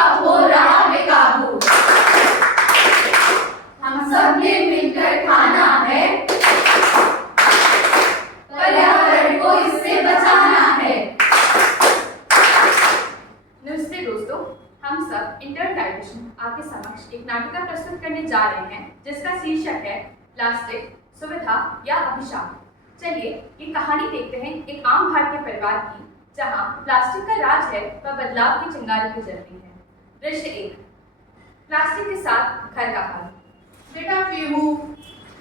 अब हो रहा बेकाबू। हम सब ने मिलकर खाना है, पर्यावरण को इससे बचाना है। नमस्ते दोस्तों, हम सब इंटर्न डाइटिशियन आपके समक्ष एक नाटिका प्रस्तुत करने जा रहे हैं जिसका शीर्षक है प्लास्टिक, सुविधा या अभिशाप। चलिए ये कहानी देखते हैं एक आम भारतीय परिवार की, जहां प्लास्टिक का राज है वह बदलाव की चिंगारी पे जलती है। दृश्य 1, प्लास्टिक के साथ घर का हाल। बेटा पीहू,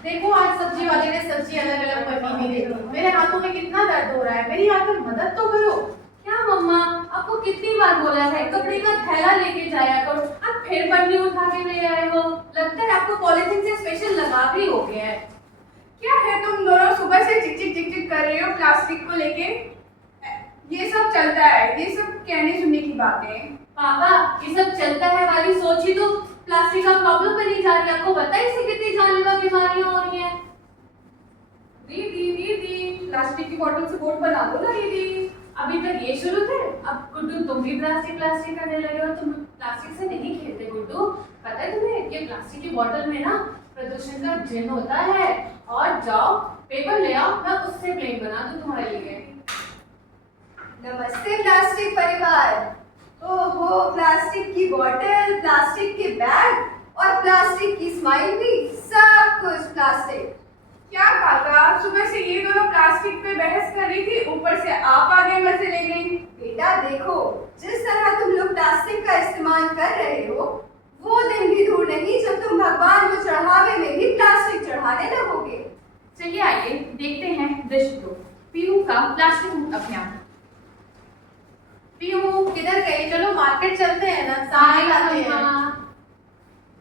देखो आज सब्जी वाले ने सब्जी अलग अलग पन्नी में दे दी। मेरे हाथों में कितना दर्द हो रहा है, मेरी आकर मदद तो करो। क्या मम्मा, आपको कितनी बार बोला है कपड़े का थैला लेके जाया करो, आप फिर पन्नी उठा के ले आए हो। लगता है आपको पॉलिथीन से स्पेशल लगाव ही हो गया है। क्या है तुम दोनों सुबह से चिक चिक कर रहे हो प्लास्टिक को लेके? ये सब चलता है, ये सब कहने सुनने की बातें। पापा, ये सब चलता है वाली सोच ही तो प्लास्टिक का प्रॉब्लम बनी जा रही है। आपको पता है इससे कितनी जानलेवा बीमारियां हो रही है। दीदी, प्लास्टिक की बोतल से बोट बना दो ना दीदी। अभी तक ये शुरू थे, अब गुड्डू तुम भी प्लास्टिक करने लगे हो। तुम प्लास्टिक से नहीं खेलते गुड्डू, पता है तुम्हें कि प्लास्टिक की बोतल में ना प्रदूषण का जिन होता है। और जाओ पेपर ले आओ, मैं उससे प्लेन बना दूं तुम्हारे लिए। नमस्ते प्लास्टिक परिवार। ओहो, प्लास्टिक की बोतल, प्लास्टिक के बैग और प्लास्टिक की स्माइल भी, सब कुछ प्लास्टिक। क्या काका, सुबह से ये दोनों प्लास्टिक पे बहस कर रही थी, ऊपर से आप आगे मजे ले गई। बेटा देखो, जिस तरह तुम लोग प्लास्टिक का इस्तेमाल कर रहे हो, वो दिन भी दूर नहीं जब तुम भगवान को चढ़ावे में भी प्लास्टिक चढ़ाने लगोगे। चलिए आइए देखते हैं दृश्य 2, पीहू का प्लास्टिक मुक्त अभियान। पीहू किधर गई? चलो मार्केट चलते हैं ना, सामान लाते हैं।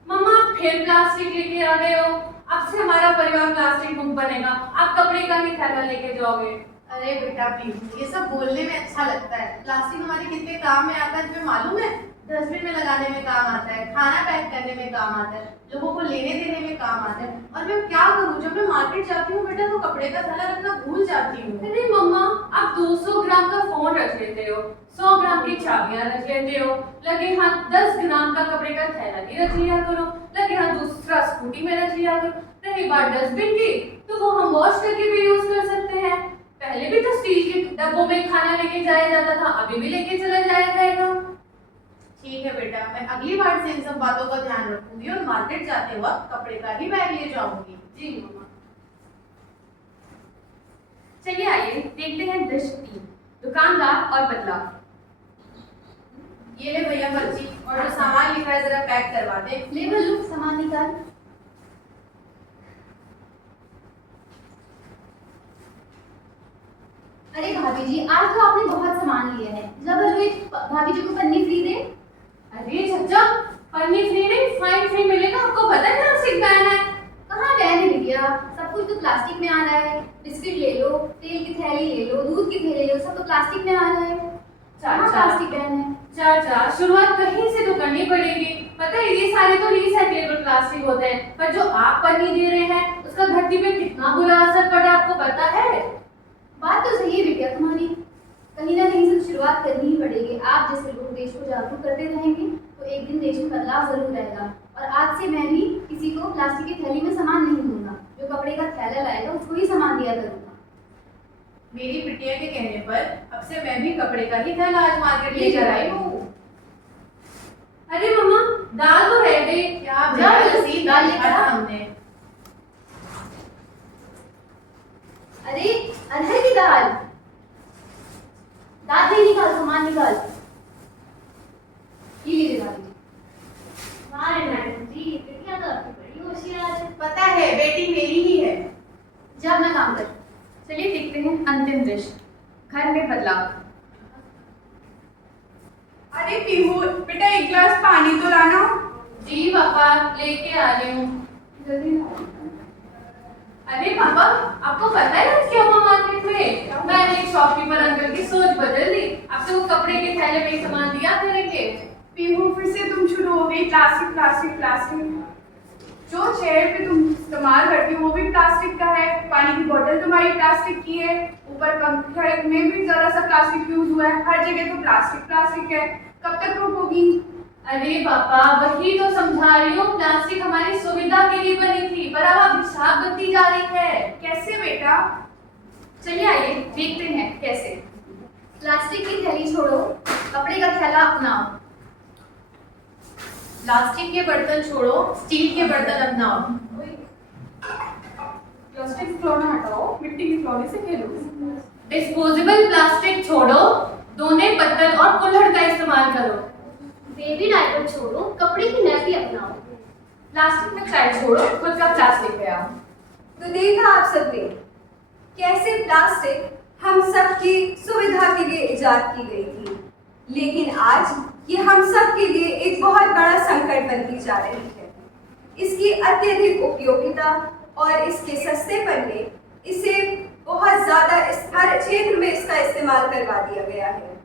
मम्मा फिर प्लास्टिक लेके आ गए हो। अब से हमारा परिवार प्लास्टिक मुक्त बनेगा, आप कपड़े का ही थैला लेके जाओगे। अरे बेटा पीहू, ये सब बोलने में अच्छा लगता है। प्लास्टिक हमारे कितने काम में आता है तुम्हें मालूम है? डस्टबिन में लगाने में काम आता है, खाना पैक करने में काम आता है, लोगों को लेने देने में काम आता है। और मैं क्या करूँ, जब मैं मार्केट जाती हूँ बेटा तो कपड़े का थैला रखना भूल जाती हूँ। अरे मम्मा, आप 200 ग्राम का फोन रख लेते हो, 100 ग्राम की चाबियां रख लेते हो, लगे हाथ 10 ग्राम का कपड़े का थैला भी रख लिया करो, लगे हाथ दूसरा स्कूटी में रख लिया करो। रही बात डस्टबिन की, तो वो हम वॉश करके भी यूज कर सकते हैं। पहले भी तो स्टील के डब्बों में खाना लेके जाया जाता था, अभी भी लेके चला जाया जाएगा। ठीक है बेटा, मैं अगली बार से इन सब बातों का ध्यान रखूंगी और मार्केट जाते वक्त कपड़े का ही बैग ले जाऊंगी। जी मम्मा। चलिए आइए देखते हैं दृश्य 3, दुकानदार और बदलाव। ये ले भैया पर्ची, और जो सामान लिखा है जरा पैक करवा दे। ले बल्लू, सामान निकाल। अरे भाभी जी, आज तो आपने बहुत सामान लिया है। जब बल्लू एक भाभी जी को पन्नी फ्री दे। अरे चचा, पन्नी फ्री नहीं, फाइन फ्री मिलेगा। आपको पता है प्लास्टिक बैन है। कहाँ बैन है बिटिया, सब कुछ तो प्लास्टिक में आ रहा है। बिस्किट ले लो, तेल की थैली ले लो, दूध की थैली ले लो, सब तो प्लास्टिक में आ रहा है। कहाँ प्लास्टिक बैन है? चाचा, शुरुआत कहीं से तो करनी पड़ेगी। पता है ये सारे तो रिसाइक्लेबल प्लास्टिक होते हैं, पर जो आप पन्नी दे रहे हैं उसका धरती पे कितना बुरा असर पड़ा आपको पता है? बात तो सही है बिटिया तुम्हारी, कहीं ना कहीं से शुरुआत करनी ही पड़ेगी। आप जैसे लोग देश को जागरूक करते रहेंगे तो एक दिन देश में बदलाव जरूर आएगा। और आज से मैं भी किसी को प्लास्टिक की थैली में सामान नहीं दूंगा, जो कपड़े का थैला लाएगा उसको ही सामान दिया करूंगा। मेरी बिटिया के कहने पर अब से मैं भी कपड़े का ही थैला आज मार्केट ले जा रही हूँ। अरे मम्मा, दाल तो रह गई। क्या जल्दी दाल लेकर आ। हमने। अरे अरहर की दाल, दाल नहीं निकाल, सामान निकाल। ये लीजिए भाभी जी। वाह मैडम जी, बेटियां तो आपकी बड़ी होशियार है। पता है बेटी मेरी ही है। जा अपना काम कर। चलिए देखते हैं अंतिम दृश्य, घर में बदलाव। अरे पीहू बेटा, एक गिलास पानी तो लाना। जी पापा, लेके आ रही हूँ। जल्दी। अरे पापा, आपको पता है आज क्या हुआ मार्केट में? मैंने एक शॉपकीपर अंकल की सोच बदल दी। अब तो वो कपड़े के थैले में ही सामान दिया करेंगे। पीहू फिर से तुम शुरू हो गई, प्लास्टिक प्लास्टिक प्लास्टिक। जो चेयर पे तुम इस्तेमाल करती हो वो भी प्लास्टिक का है, पानी की बोतल तुम्हारी प्लास्टिक की है, ऊपर पंखे में भी जरा सा प्लास्टिक यूज हुआ है, हर जगह तो प्लास्टिक प्लास्टिक है। कब तक रोकोगी? अरे पापा, वही तो समझा रही हूँ, प्लास्टिक हमारी सुविधा के लिए बनी थी, पर अब अभिशाप बनती जा रही है। कैसे बेटा? चलिए आइए देखते हैं कैसे। प्लास्टिक की थैली छोड़ो, कपड़े का थैला अपनाओ। प्लास्टिक के बर्तन छोड़ो, स्टील के बर्तन अपनाओ। प्लास्टिक खिलौना हटाओ, मिट्टी के खिलौने से खेलो। डिस्पोजेबल प्लास्टिक छोड़ो, दोने पत्तल और कुल्हड़ का इस्तेमाल करो। बेबी डायपर छोड़ो, कपड़े की नैपी अपनाओ। प्लास्टिक में चाय छोड़ो, खुद का प्लास्टिक ले आओ। तो देखा आप सबने कैसे प्लास्टिक हम सबकी सुविधा के लिए इजाद की गई थी, लेकिन आज ये हम सब के लिए एक बहुत बड़ा संकट बनती जा रही है। इसकी अत्यधिक उपयोगिता और इसके सस्तेपन ने इसे बहुत ज़्यादा हर क्षेत्र में इसका इस्तेमाल करवा दिया गया है,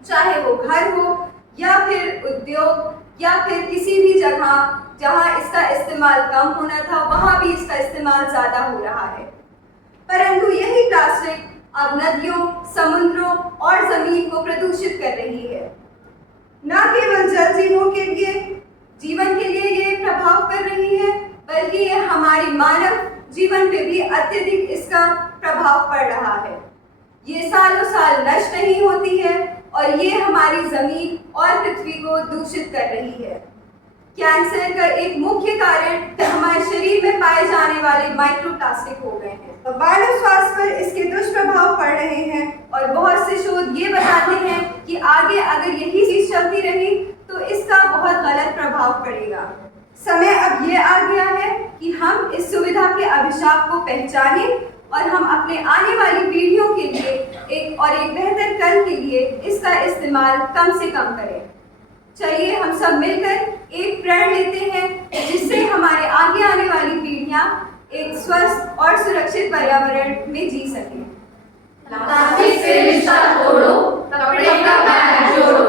चाहे वो घर हो या फिर उद्योग या फिर किसी भी जगह जहां इसका इस्तेमाल कम होना था वहां भी इसका इस्तेमाल ज़्यादा हो रहा है। परंतु यही प्लास्टिक अब नदियों, समुद्रों और ज़मीन को प्रदूषित कर रही है। न केवल जल जीवन के लिए ये प्रभाव कर रही है, बल्कि ये हमारी मानव जीवन पे भी अत्यधिक इसका प्रभाव पड़ रहा है। ये सालों साल नष्ट नहीं होती है और ये हमारी जमीन और पृथ्वी को दूषित कर रही है। कैंसर का एक मुख्य कारण हमारे शरीर में पाए जाने वाले माइक्रोप्लास्टिक हो गए हैं। तो मानव स्वास्थ्य पर इसके दुष्प्रभाव पड़ रहे हैं और बहुत से शोध ये बताते हैं कि आगे अगर यही चीज चलती रही तो इसका बहुत गलत प्रभाव पड़ेगा। समय अब ये आ गया है कि हम इस सुविधा के अभिशाप को पहचानें और हम अपने आने वाली पीढ़ियों के लिए एक बेहतर कल के लिए इसका इस्तेमाल कम से कम करें। चलिए हम सब मिलकर एक प्रण लेते हैं जिससे हमारे आगे आने वाली पीढ़ियां एक स्वस्थ और सुरक्षित पर्यावरण में जी सकें। प्लास्टिक से रिश्ता तोड़ो, कपड़े का बैग जोड़ो।